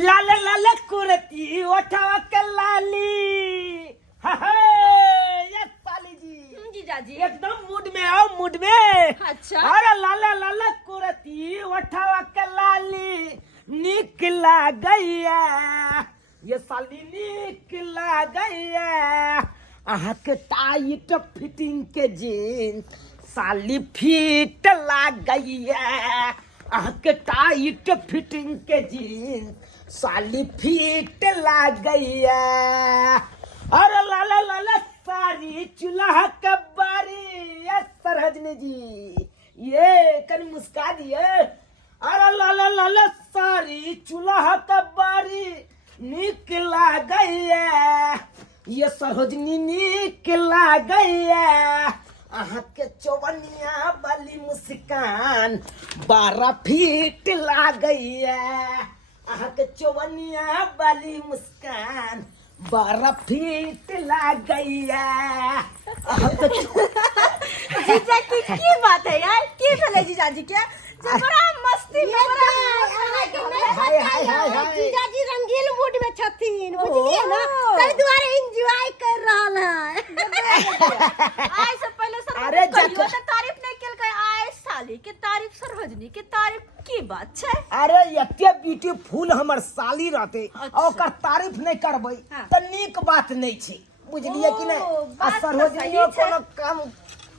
लाल लाल कुर्ती उठावा के लाली। ये साली जी जीजाजी एकदम मूड में आओ, मूड में। अच्छा अरे लाल लाल कुर्ती उठावा के लाली निकला गई है, ये साली निकला गई है। आह के टाइट फिटिंग के जीन्स साली फिट लग गई है। आह के टाइट फिटिंग के जीन्स साली फिट लग गई है। अरे लाला लाला सारी चूल्हा के बारी ये सरहजनी जी, ये कहीं मुस्का दिए। अरे लाला लाला सारी चूल्हा के बारी निकला गई है, ये सरहजनी निकला गई है। आहा के चौबनिया वाली मुस्कान 12 फीट ला गई है। आहा के चौबनिया वाली मुस्कान 12 फीट ला गई है। जीजा की बात है यार, की भले जीजाजी क्या जो बड़ा मस्ती में जीजाजी रंगीन मूड में छथिन, बुझलिए ना, ताहि दुआरे एंजॉय कर रहल है। आय से पहले सर अरे कहियो त तारीफ नहीं केल के, आय साली के तारीफ सरहजनी के तारीफ की बात छै। अरे एते ब्यूटीफुल हमर साली रहते अच्छा। ओकर तारीफ नहीं करबै हाँ। त नीक बात नहीं छै, बुझलिए कि नहीं। बात त सरहजनियो सही छै। कोनो काम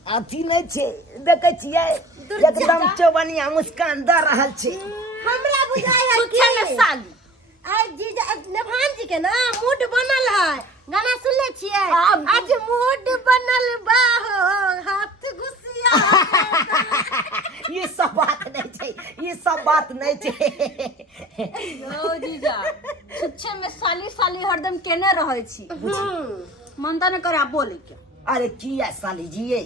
अथी नहीं छै, देखे छियै एकदम चौबनिया मुस्कान द रहल छै। हमरा बुझाय है सुछे में साली आय जीजा नभान जी के ना मूड बनल है, गाना सुन ले छियै। आज मूड बनल बा हो हाथ घुसिया। ये सब बात नहीं छै, ये सब बात नहीं छै। यो जीजा सुछे में साली साली हरदम केने रहै छी, मन त न करे आ बोले के। अरे किया साली जी ये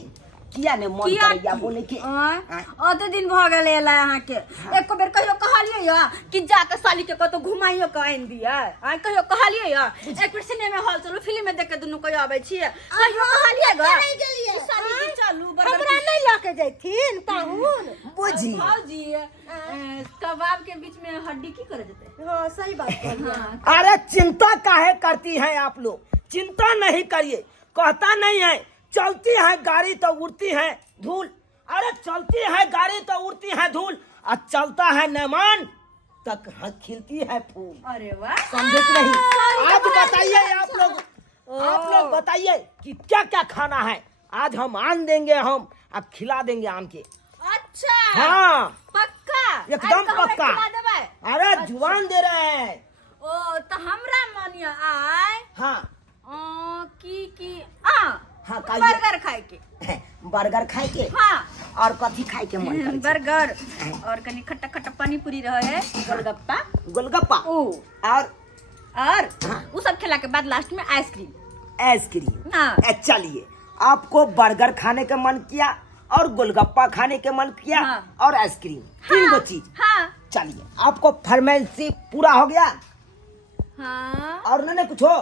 किया ने मन करैया बोले के। अते दिन भ गेल एला अहाँ के, एको बेर कहियो कहलियै या कि जा के साली के कतो घुमाइयो के आइन दिया। आ कहियो कहलियै या एक बेर सिनेमा हॉल चलू फिल्म में देख के दुनु कहियो आबै छियै, कहियो कहलियै ग नहीं गेलिए कि साली जी चलू हमरा नहीं लके जैथिन पाहुन। बुझी भाऊजी कबाब के बीच में हड्डी की करे जेते। हां सही बात कहलिए। अरे चिंता काहे करती हैं आप लोग, चिंता नहीं करिए। कहता नहीं है चलती है गाड़ी तो उड़ती है धूल। अरे चलती है गाड़ी तो उड़ती है धूल, और चलता है मेहमान तक खिलती है फूल। अरे वाह समझे कि नहीं। आज बताइए आप लोग बताइए कि क्या क्या खाना है। आज हम आम देंगे, हम अब खिला देंगे आम के। अच्छा हाँ पक्का एकदम आज तो हमरा पक्का। खिला देबै। अरे जुबान दे रहे हैं। ओ तो हमरा मानिया आय हाँ की हाँ खाइए। बर्गर खाए के। बर्गर खाए के हाँ और कथी खाए के मन करे? बर्गर और कनी खट्टा खट्टा पानी पूरी रहे है, गोलगप्पा गोलगप्पा ओ और और हाँ। वो सब खिला के बाद लास्ट में आइसक्रीम। आइसक्रीम। हाँ चलिए आपको बर्गर खाने का मन किया और गोलगप्पा खाने का मन किया हाँ। और आइसक्रीम, तीन गो चीज। हाँ चलिए आपको फरमाइशी पूरा हो गया हाँ और नहीं कुछ हो।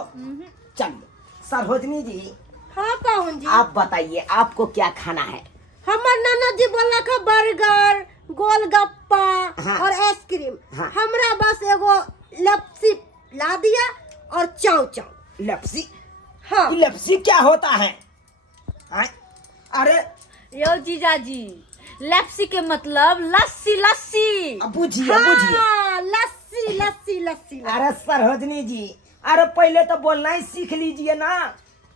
चलिए सरहोजनी जी हाँ पाहुन जी आप बताइए आपको क्या खाना है। हमर ननद जी बोला का बर्गर गोलगप्पा हाँ। और आइसक्रीम। हाँ। हमरा बस एगो लपसी ला दिया और चाव चाव। लपसी? हाँ ये लपसी क्या होता है? अरे यो जीजा जी लस्सी के मतलब लस्सी लस्सी। बुझिए हाँ, लस्सी लस्सी लस्सी। अरे सरहोजनी जी अरे पहले तो बोलना ही सीख लीजिए ना।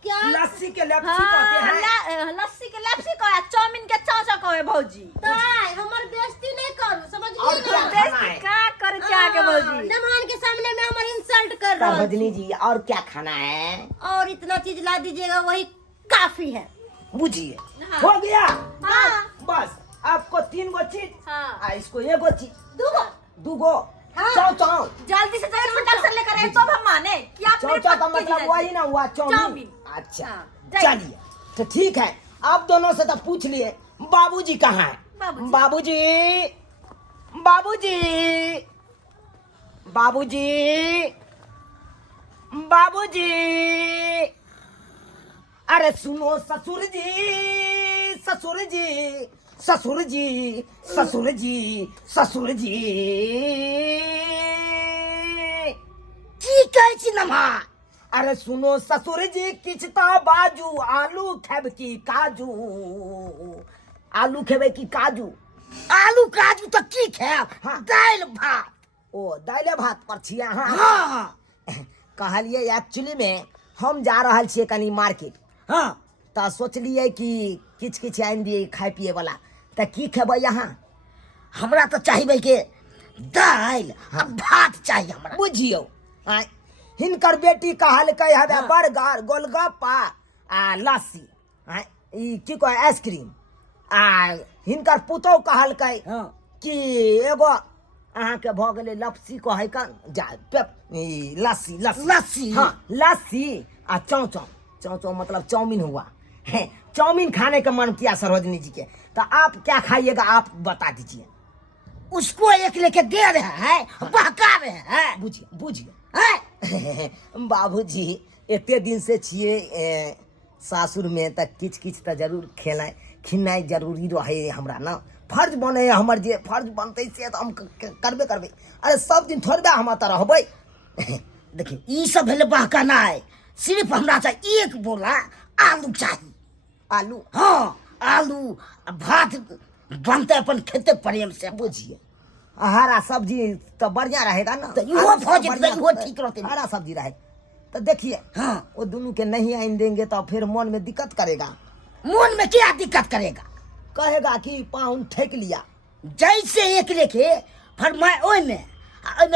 क्या लस्सी के लपसी कहते हैं। लस्सी के लस्सी कहे, चाउमीन के चाचा कहे भौजी। ताई हमर बेइज्जती नहीं करू, और समझलिए क्या ना। खाना है? का करे क्या के भौजी। नमान के सामने में हमर इंसल्ट कर रहा सरहोजनी जी और क्या खाना है? और इतना चीज ला दीजिएगा वही काफी है। बुझिए हाँ। हो गया। हाँ बस आपको 3 गो चीज हाँ इसको 1 गो चीज, दूगो 2 गो हाँ। चाव चाव। जल्दी से जाइए प्रोडक्शन लेकर आए तो हम माने कि आप चाव मेरे चाव का पक्की मतलब जीजा वही जी। ना हुआ चाउमीन। चाउमीन। अच्छा हाँ, जाइए। चलिए तो ठीक है। आप दोनों से तो पूछ लिए बाबूजी कहाँ है? बाबूजी। बाबूजी बाबूजी बाबूजी बाबूजी अरे सुनो ससुर जी ससुर जी ससुर जी ससुर जी ससुर जी की कहै छी नम्हर? अरे सुनो ससुर जी किछ तो बाजू, आलू खेब की काजू, आलू खेबे की काजू? आलू काजू तो की खाएब? हाँ। दालि भात। ओ दाले भात पर छियै अहाँ? हाँ कहलिए एक्चुअली में हम जा रहल छियै कनी मार्केट, हाँ तो सोचलिए कि किछ किछ आनि दिए खाए पिए वाला, तो की खेबै अहाँ? हमरा तो चाहिए के दालि आ भात चाहिए हमरा। बुझियो आय हिनकर बेटी कहलकै हवे बर्गर, गोलगप्पा आ लस्सी, आय ई की कहे आइसक्रीम, आ हिनकर पुतौ कहलकै हाँ। कि एगो अहाँके भऽ गेलै लपसी कहै कन जा ई लस्सी लस्सी लस्सी। हाँ लस्सी आ चौचौ मतलब चाउमीन हुआ है। चाउमीन खाने का मन किया सरोजनी जी के, तो आप क्या खाइएगा आप बता दीजिए। उसको एक लेके दे रहे हैं, बहका रहे हैं। बुझिए बुझिए हैं? बाबूजी एते दिन से छिए सासुर में, तो किछ किछ तो जरूर खेनाइ खिनाइ जरूरी रहे हमरा ना, फर्ज बने हमर, जे फर्ज बनते से तो हम करबे करबे। अरे सब दिन थोड़बे हम तो रहबै। देखिए ई सब भेले बहकाना है। सिर्फ हमरा चाहिए एक बोला आलू चाहिए। आलू हाँ आलू आ भात बनते अपन खेते प्रेम से। बुझिए हरा सब्जी तो बढ़िया रहेगा ना, तो इहो हरा भोज बढ़िया इहो ठीक रहते। हरा सब्जी रहे तो देखिए हाँ। वो दोनों के नहीं आइन देंगे तो फिर मन में दिक्कत करेगा, मन में क्या दिक्कत करेगा? कहेगा कि पाउन ठेक लिया। जैसे एक लेके फरमाए ओई में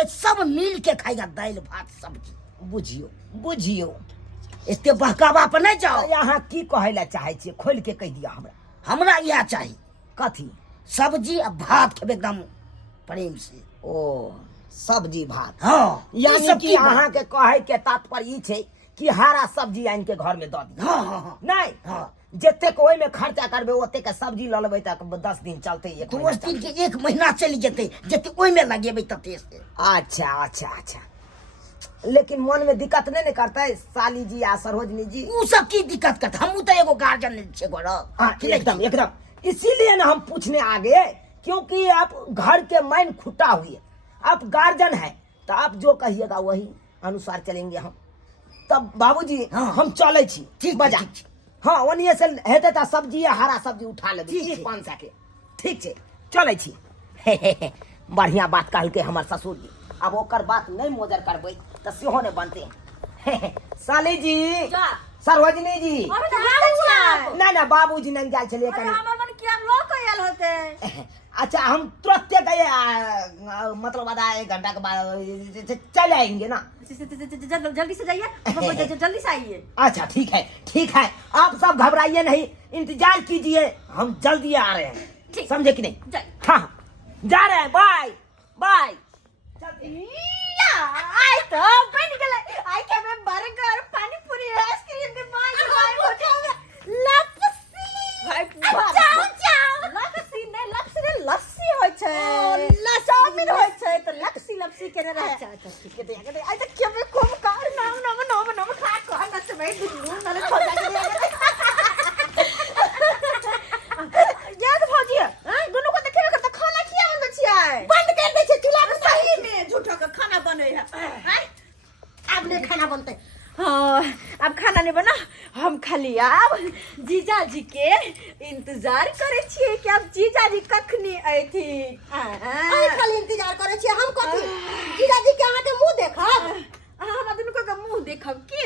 सब मिल के खाएगा दाल भात सब्जी। बुझियो बुझियो इसके बहकावा पर नहीं जाओ। यहाँ की कहे ला चाहे छियै खोल के कह दिया हमरा। हमरा यह चाहिए कथी? सब्जी आ भात खेबे एकदम प्रेम से। ओ सब्जी भात। हाँ यानी सब कि की बात? अहाँ के कहे के तात्पर्य ई छै कि हरा सब्जी आनि के घर में दऽ दी। हाँ हाँ हाँ नहीं हाँ। जतेक ओहि में खर्चा करबे ओतेक सब्जी लऽ लेबै तक 10 दिन चलते, एक तो महीना उस दिन चलतै। के एक महीना चली जते जते ओई में लगेबे तते से। अच्छा अच्छा अच्छा, लेकिन मन में दिक्कत नहीं न करते साली जी आ सरोजनी जी? उ सब की दिक्कत करत? हमू तो एगो गार्जियन छे घर। हाँ एकदम एकदम, इसीलिए ना हम पूछने आ गए, क्योंकि आप घर के मैन खुटा हुए, आप गार्जियन हैं, तो आप जो कहिएगा वही अनुसार चलेंगे हम। तब बाबूजी हाँ। हम चले छी ठीक बजा। ठीक छै। हाँ ओनिए से हेते त सब्जी या हरा सब्जी उठा लेबै ठीक छै। 500 के। ठीक छै चले छी। बढ़िया बात कहलके हमर ससुर जी, अब ओकर बात नहीं मोजर करबै त सेहो नहीं बनते। साली जी जा। सरोजनी जी अबे तो हाल छै। ना ना बाबूजी नहीं जाय छलिए अरे कनी। हमर मन किया लोग आयल होते। अच्छा हम तुरंत गए मतलब आधा 1 घंटा के बाद चले आएंगे ना। जल्दी से जाइए, जल्दी से आइए। अच्छा ठीक है आप सब घबराइए नहीं, इंतजार कीजिए, हम जल्दी आ रहे हैं। ठीक। समझे कि नहीं? जाइए। हाँ जा रहे हैं, बाय बाय। आई तो बन गेलै। आई के में बर्गर, पानी पूरी, आइसक्रीम के बाद लस्सी। भाई चाउ चाउ। लस्सी नहीं लस्सी होय छै। चाउमीन होय छै त लस्सी केने रहे। अच्छा ठीक है तो आई तो के में खूब कार नाम खा कर न से भाई दुनू नले खोजा के याद भौजी हैं दोनों को देखे करता खाना किया बन छियै? बंद कर दे छै चूल्हा में। सही में झूठा का खाना बने है हैं? अब ने खाना बनते। हाँ अब खाना नहीं बना, हम खाली अब जीजा जी के इंतजार करे छिए कि अब जीजा जी कखनी अयथी। अरे खाली इंतजार करे छी हम कथी? जीजाजी के अहाँ के मुंह देखब? हम दुनू के मुंह देखब के?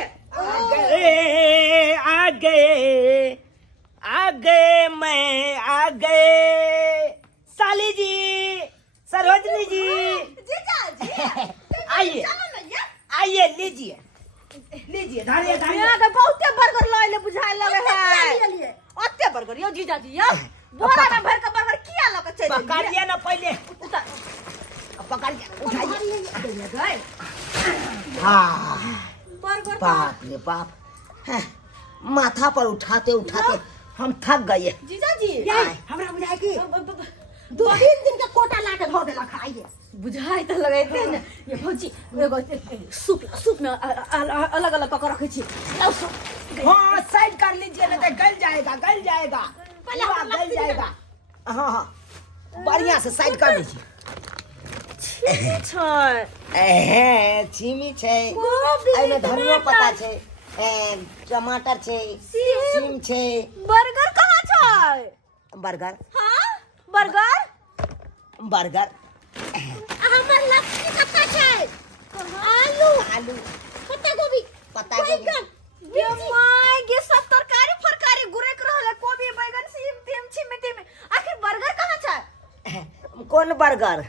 आ गए मैं आ गए। साली जी सरोजनी जी जीजा जी आइए चलो ना ये। आइए लीजिए धारिए यहाँ के बहुते बर्गर लाइले बुझाए लगे है। लिए ओते बर्गर यो जीजा जी यो बोरा में भर के बर्गर किया लगे चल पकड़िए ना पहले, उतार पकड़िए उठाइए। गए हाँ बर्गर बाप रे बाप, हैं, माथा पर उठाते उठाते हम थक गए। जीजा जी हमरा बुझाए कि 2-3 दिन के कोटा ला के धो देला खाइए। बुझाई तो लगे थे ना ये भौजी एगो सूप में अलग अलग पका रखे छी। हाँ साइड कर लीजिए नहीं तो गल जाएगा पूरा गल जाएगा। हाँ बढ़िया से साइड कर लीजिए। छिमी छै गोभी, एमे धनिया टमाटर। पत्ता छै टमाटर छै सीम छै बर्गर कहाँ छै? बर्गर हाँ बर्गर बर्गर हमर लक्ष्मी कत्ता छै? आलू, आलू पत्ता गोभी, पत्ता गोभी बैगन, ये माय ये सब तरकारी फरकारी गुरेक रहले कोबी बैगन सीम तीम छिमी तीमी आखिर बर्गर कहाँ छै? कोन बर्गर